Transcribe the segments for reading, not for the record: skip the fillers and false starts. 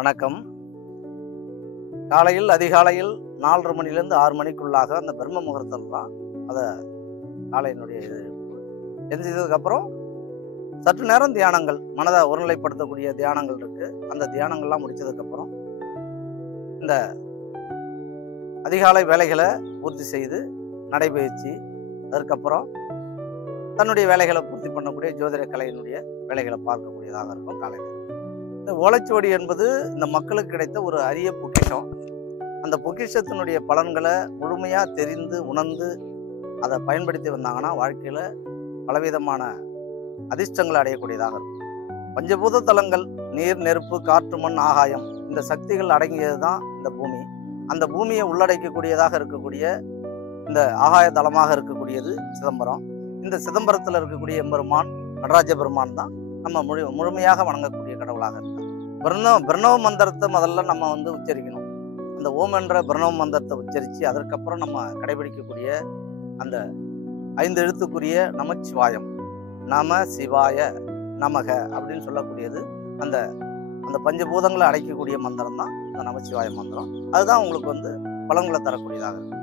வணக்கம். காலையில் அதிகாலையில் 4:30 மணிலேருந்து 6 மணிக்குள்ளாக அந்த பிரம்ம முகூர்த்தம் தான் அதை காலையினுடைய இது எந்திரிச்சதுக்கப்புறம் சற்று நேரம் தியானங்கள், மனதை ஒருநிலைப்படுத்தக்கூடிய தியானங்கள் இருக்கு. அந்த தியானங்கள்லாம் முடிச்சதுக்கப்புறம் இந்த அதிகாலை வேலைகளை பூர்த்தி செய்து நடைபயிற்சி, அதற்கப்புறம் தன்னுடைய வேலைகளை பூர்த்தி பண்ணக்கூடிய ஜோதிட கலையினுடைய வேலைகளை பார்க்கக்கூடியதாக இருக்கும் காலையில். இந்த ஓலைச்சுவடி என்பது இந்த மக்களுக்கு கிடைத்த ஒரு அரிய பொக்கிஷம். அந்த பொக்கிஷத்தினுடைய பலன்களை முழுமையாக தெரிந்து உணர்ந்து அதை பயன்படுத்தி வந்தாங்கன்னா வாழ்க்கையில் பலவிதமான அதிர்ஷ்டங்களை அடையக்கூடியதாக இருக்கும். பஞ்சபூத தலங்கள் நீர், நெருப்பு, காற்று, மண், ஆகாயம், இந்த சக்திகள் அடங்கியது தான் இந்த பூமி. அந்த பூமியை உள்ளடக்கக்கூடியதாக இருக்கக்கூடிய இந்த ஆகாய தலமாக இருக்கக்கூடியது சிதம்பரம். இந்த சிதம்பரத்தில் இருக்கக்கூடிய எம்பெருமான் நடராஜ பெருமான் தான் நம்ம முழுமையாக வணங்கக்கூடிய கடவுளாக இருக்கார். பிரணவ மந்திரத்தை முதல்ல நம்ம உச்சரிக்கணும். அந்த ஓம் என்ற பிரணவ மந்திரத்தை உச்சரித்து அதற்கப்புறம் நம்ம கடைபிடிக்கக்கூடிய அந்த 5 எழுத்துக்குரிய நமச்சிவாயம், நம சிவாய நமக அப்படின்னு சொல்லக்கூடியது அந்த அந்த பஞ்சபூதங்களை அடைக்கக்கூடிய மந்திரம் தான் இந்த நமச்சிவாய மந்திரம். அதுதான் உங்களுக்கு பலன்களை தரக்கூடியதாக இருக்கும்.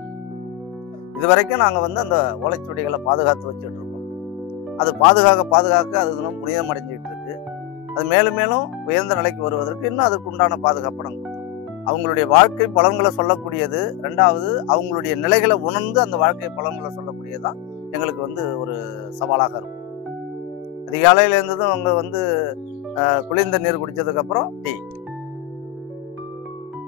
இது வரைக்கும் நாங்கள் அந்த ஓலைச்சுவடிகளை பாதுகாத்து வச்சுட்டு இருக்கோம். அது பாதுகாக்க அது புனிதம் அடைஞ்சிட்டு இருக்கு. அது மேலும் மேலும் உயர்ந்த நிலைக்கு வருவதற்கு இன்னும் அதுக்கு உண்டான பாதுகாப்பு அவங்களுடைய வாழ்க்கை பலன்களை சொல்லக்கூடியது. 2வது, அவங்களுடைய நிலைகளை உணர்ந்து அந்த வாழ்க்கை பலன்களை சொல்லக்கூடியதுதான் எங்களுக்கு ஒரு சவாலாக இருக்கும். அதிகாலையில் இருந்ததும் அவங்க குளிர்ந்த நீர் குடித்ததுக்கப்புறம் டீ.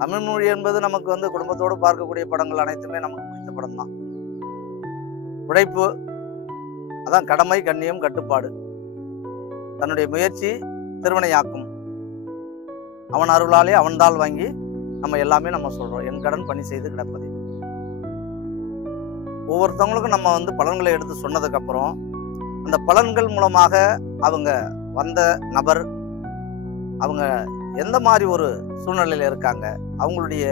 தமிழ் மொழி என்பது நமக்கு குடும்பத்தோடு பார்க்கக்கூடிய படங்கள் அனைத்துமே நமக்கு பிடித்த படம் தான். உழைப்பு, அதான் கடமை, கண்ணியம், கட்டுப்பாடு, தன்னுடைய முயற்சி திருவினையாக்கும், அவன் அருளாலே அவன்தால் வாங்கி நம்ம எல்லாமே நம்ம சொல்றோம். என் கடன் பணி செய்து கிடப்பது. ஒவ்வொருத்தவங்களுக்கும் நம்ம பலன்களை எடுத்து சொன்னதுக்கு அப்புறம் அந்த பலன்கள் மூலமாக அவங்க வந்த நபர் அவங்க எந்த மாதிரி ஒரு சூழ்நிலையில இருக்காங்க, அவங்களுடைய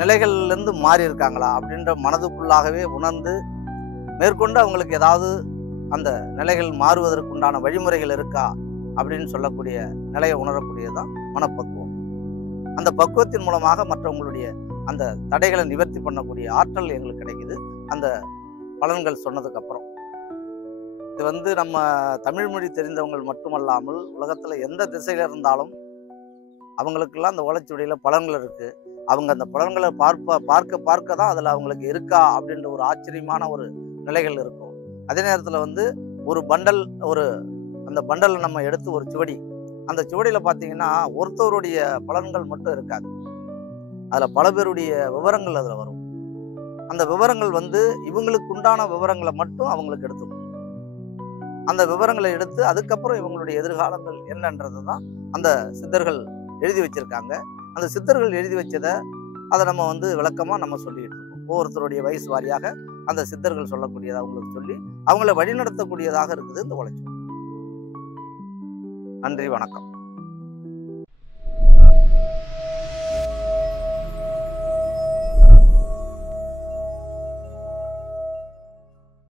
நிலைகள்லேருந்து மாறி இருக்காங்களா அப்படின்ற மனதுக்குள்ளாகவே உணர்ந்து மேற்கொண்டு அவங்களுக்கு ஏதாவது அந்த நிலைகள் மாறுவதற்குண்டான வழிமுறைகள் இருக்கா அப்படின்னு சொல்லக்கூடிய நிலையை உணரக்கூடியதுதான் மனப்பக்குவம். அந்த பக்குவத்தின் மூலமாக மற்றவங்களுடைய அந்த தடைகளை நிவர்த்தி பண்ணக்கூடிய ஆற்றல் எங்களுக்கு கிடைக்குது அந்த பலன்கள் சொன்னதுக்கு அப்புறம். இது நம்ம தமிழ் மொழி தெரிந்தவங்க மட்டுமல்லாமல் உலகத்துல எந்த திசையில இருந்தாலும் அவங்களுக்கெல்லாம் அந்த ஓலைச்சுவடியில பலன்கள் இருக்கு. அவங்க அந்த பலன்களை பார்க்க தான் அதுல அவங்களுக்கு இருக்கா அப்படின்ற ஒரு ஆச்சரியமான ஒரு நிலைகள் இருக்கும். அதே நேரத்துல ஒரு பண்டல், அந்த பண்டலை நம்ம எடுத்து ஒரு சுவடி, அந்த சுவடியில பார்த்தீங்கன்னா ஒருத்தருடைய பலன்கள் மட்டும் இருக்காது. அதுல பல பேருடைய விவரங்கள் அதுல வரும். அந்த விவரங்கள் இவங்களுக்கு உண்டான விவரங்களை மட்டும் அவங்களுக்கு எடுத்துக்கணும். அந்த விவரங்களை எடுத்து அதுக்கப்புறம் இவங்களுடைய எதிர்காலங்கள் என்னன்றது தான் அந்த சித்தர்கள் எழுதி வச்சிருக்காங்க. அந்த சித்தர்கள் எழுதி வச்சதை அதை நம்ம விளக்கமா நம்ம சொல்லிட்டு இருக்கோம். ஒவ்வொருத்தருடைய வயசு வாரியாக அந்த சித்தர்கள் சொல்லக்கூடியதை அவங்களுக்கு சொல்லி அவங்கள வழிநடத்தக்கூடியதாக இருக்குது இந்த ஓலைச்சுவடி. நன்றி, வணக்கம்.